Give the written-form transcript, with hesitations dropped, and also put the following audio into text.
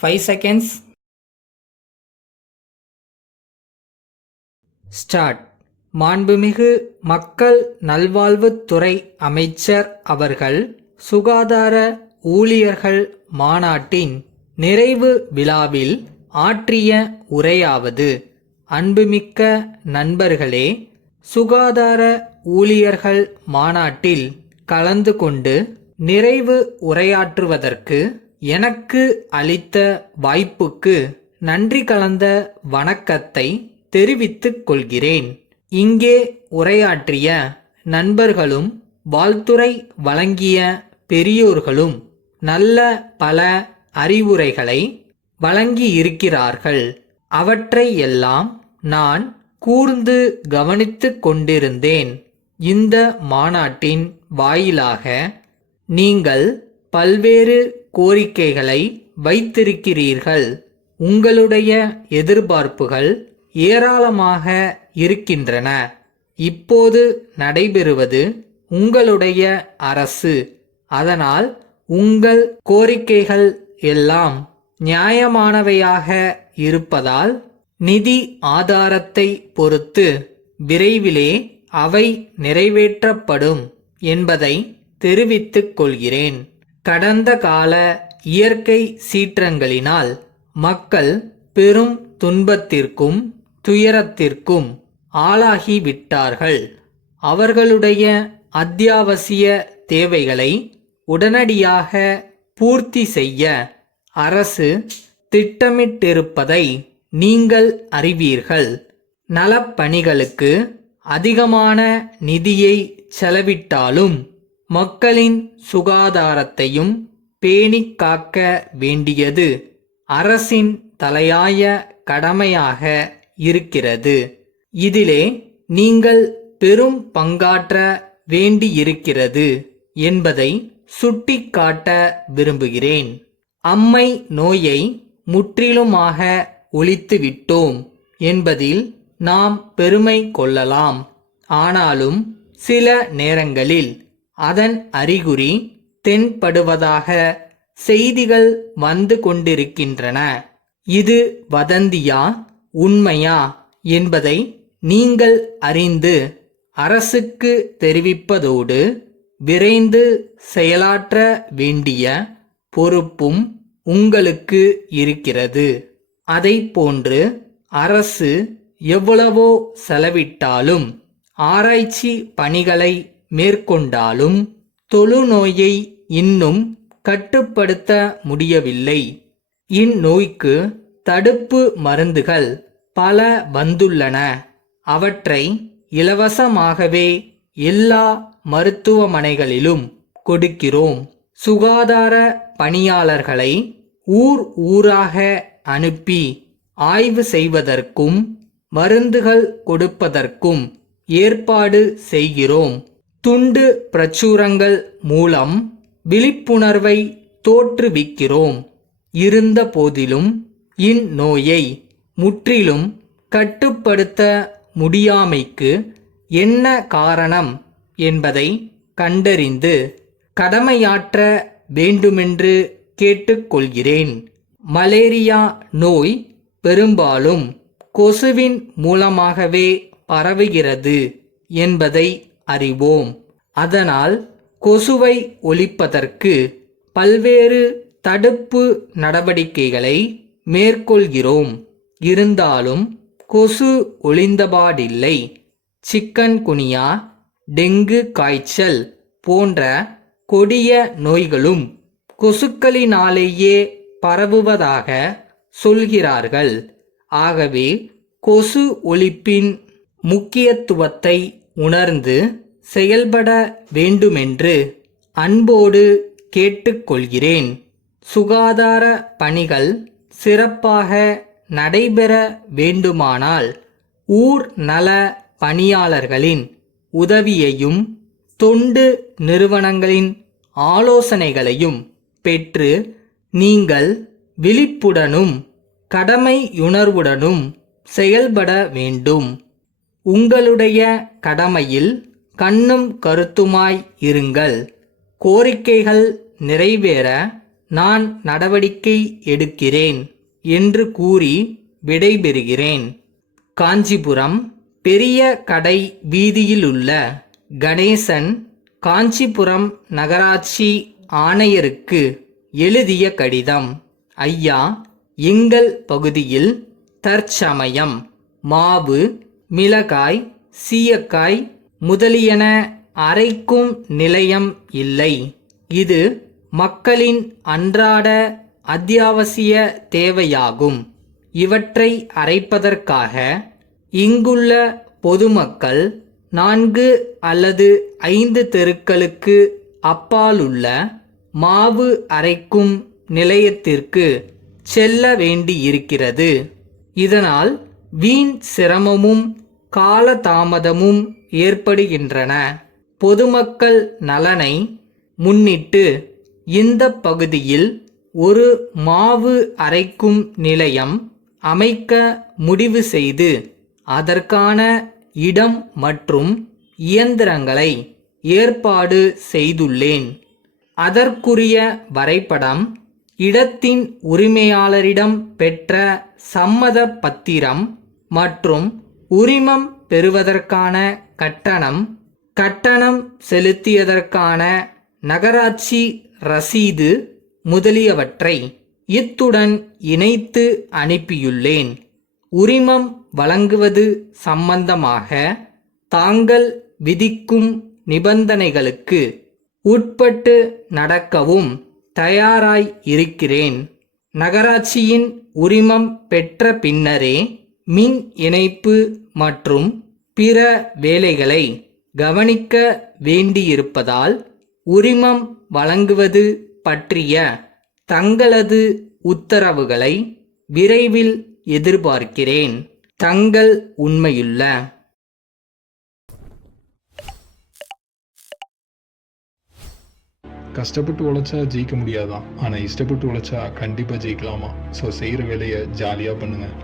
5 seconds. Start. மாண்புமிகு மக்கள் நல்வாழ்வுத்துறை அமைச்சர் அவர்கள் சுகாதார ஊழியர்கள் மாநாட்டின் நிறைவு விழாவில் ஆற்றிய உரையாவது: அன்புமிக்க நண்பர்களே, சுகாதார ஊழியர்கள் மாநாட்டில் கலந்து கொண்டு நிறைவு உரையாற்றுவதற்கு எனக்கு அளித்த வாய்ப்புக்கு நன்றி கலந்த வணக்கத்தை தெரிவித்துக் கொள்கிறேன். இங்கே உரையாற்றிய நண்பர்களும் வாழ்த்துரை வழங்கிய பெரியோர்களும் நல்ல பல அறிவுரைகளை வழங்கியிருக்கிறார்கள். அவற்றை எல்லாம் நான் கூர்ந்து கவனித்துக் கொண்டிருந்தேன். இந்த மாநாட்டின் வாயிலாக நீங்கள் பல்வேறு கோரிக்கைகளை வைத்திருக்கிறீர்கள். உங்களுடைய எதிர்பார்ப்புகள் ஏராளமாக இருக்கின்றன. இப்போது நடைபெறுவது உங்களுடைய அரசு. அதனால் உங்கள் கோரிக்கைகள் எல்லாம் நியாயமானவையாக இருப்பதால் நிதி ஆதாரத்தை பொறுத்து விரைவிலே அவை நிறைவேற்றப்படும் என்பதை தெரிவித்துக் கொள்கிறேன். கடந்த கால இயற்கை சீற்றங்களினால் மக்கள் பெரும் துன்பத்திற்கும் துயரத்திற்கும் ஆளாகிவிட்டார்கள். அவர்களுடைய அத்தியாவசிய தேவைகளை உடனடியாக பூர்த்தி செய்ய அரசு திட்டமிட்டிருப்பதை நீங்கள் அறிவீர்கள். நலப்பணிகளுக்கு அதிகமான நிதியை செலவிட்டாலும் மக்களின் சுகாதாரத்தையும் பேணிக் காக்க வேண்டியது அரசின் தலையாய கடமையாக இருக்கிறது. இதிலே நீங்கள் பெரும் பங்காற்ற வேண்டியிருக்கிறது என்பதை சுட்டிக்காட்ட விரும்புகிறேன். அம்மை நோயை முற்றிலுமாக ஒழித்துவிட்டோம் என்பதில் நாம் பெருமை கொள்ளலாம். ஆனாலும் சில நேரங்களில் அதன் அறிகுறி தென்படுவதாக செய்திகள் வந்து கொண்டிருக்கின்றன. இது வதந்தியா உண்மையா என்பதை நீங்கள் அறிந்து அரசுக்கு தெரிவிப்பதோடு விரைந்து செயலாற்ற வேண்டிய பொறுப்பும் உங்களுக்கு இருக்கிறது. அதைப்போன்று அரசு எவ்வளவோ செலவிட்டாலும் ஆராய்ச்சி பணிகளை மேற்கொண்டாலும் தொழுநோயை இன்னும் கட்டுப்படுத்த முடியவில்லை. இந்நோய்க்கு தடுப்பு மருந்துகள் பல வந்துள்ளன. அவற்றை இலவசமாகவே எல்லா மருத்துவமனைகளிலும் கொடுக்கிறோம். சுகாதார பணியாளர்களை ஊர் ஊராக அனுப்பி ஆய்வு செய்வதற்கும் மருந்துகள் கொடுப்பதற்கும் ஏற்பாடு செய்கிறோம். துண்டு பிரச்சுரங்கள் மூலம் விழிப்புணர்வை தோற்றுவிக்கிறோம். இருந்த போதிலும் இந்நோயை முற்றிலும் கட்டுப்படுத்த முடியாமைக்கு என்ன காரணம் என்பதை கண்டறிந்து கடமையாற்ற வேண்டுமென்று கேட்டுக்கொள்கிறேன். மலேரியா நோய் பெரும்பாலும் கொசுவின் மூலமாகவே பரவுகிறது என்பதை அறிவோம். அதனால் கொசுவை ஒழிப்பதற்கு பல்வேறு தடுப்பு நடவடிக்கைகளை மேற்கொள்கிறோம். இருந்தாலும் கொசு ஒழிந்தபாடில்லை. சிக்கன்குனியா, டெங்கு காய்ச்சல் போன்ற கொடிய நோய்களும் கொசுக்களினாலேயே பரவுவதாக சொல்கிறார்கள். ஆகவே கொசு ஒழிப்பின் முக்கியத்துவத்தை உணர்ந்து செயல்பட வேண்டுமென்று அன்போடு கேட்டுக்கொள்கிறேன். சுகாதார பணிகள் சிறப்பாக நடைபெற வேண்டுமானால் ஊர் நல பணியாளர்களின் உதவியையும் தொண்டு நிறுவனங்களின் ஆலோசனைகளையும் பெற்று நீங்கள் விழிப்புடனும் கடமையுணர்வுடனும் செயல்பட வேண்டும். உங்களுடைய கடமையில் கண்ணும் கருத்துமாய் இருங்கள். கோரிக்கைகள் நிறைவேற நான் நடவடிக்கை எடுக்கிறேன் என்று கூறி விடைபெறுகிறேன். காஞ்சிபுரம் பெரிய கடை வீதியிலுள்ள கணேசன் காஞ்சிபுரம் நகராட்சி ஆணையருக்கு எழுதிய கடிதம். ஐயா, எங்கள் பகுதியில் தற்சமயம் மாவு, மிளகாய், சீயக்காய் முதலியன அரைக்கும் நிலையம் இல்லை. இது மக்களின் அன்றாட அத்தியாவசிய தேவையாகும். இவற்றை அரைப்பதற்காக இங்குள்ள பொதுமக்கள் 4 அல்லது 5 தெருக்களுக்கு அப்பாலுள்ள மாவு அரைக்கும் நிலையத்திற்கு செல்ல வேண்டியிருக்கிறது. இதனால் வீண் சிரமமும் காலதாமதமும் ஏற்படுகின்றன. பொதுமக்கள் நலனை முன்னிட்டு இந்த பகுதியில் ஒரு மாவு அரைக்கும் நிலையம் அமைக்க முடிவு செய்து அதற்கான இடம் மற்றும் இயந்திரங்களை ஏற்பாடு செய்துள்ளேன். அதற்குரிய வரைபடம், இடத்தின் உரிமையாளரிடம் பெற்ற சம்மத பத்திரம் மற்றும் உரிமம் பெறுவதற்கான கட்டணம் செலுத்தியதற்கான நகராட்சி ரசீது முதலியவற்றை இத்துடன் இணைத்து அனுப்பியுள்ளேன். உரிமம் வழங்குவது சம்பந்தமாக தாங்கள் விதிக்கும் நிபந்தனைகளுக்கு உட்பட்டு நடக்கவும் தயாராய் இருக்கிறேன். நகராட்சியின் உரிமம் பெற்ற பின்னரே மின் இணைப்பு மற்றும் பிற வேலைகளை கவனிக்க வேண்டியிருப்பதால் உரிமம் வழங்குவது பற்றிய தங்களது உத்தரவுகளை விரைவில் எதிர்பார்க்கிறேன். தங்கள் உண்மையுள்ள கஷ்டப்பட்டு உழைச்சா ஜெயிக்க முடியாதான், ஆனால் இஷ்டப்பட்டு உழைச்சா கண்டிப்பாக ஜெயிக்கலாமா. ஸோ செய்கிற வேலையை ஜாலியாக பண்ணுங்கள்.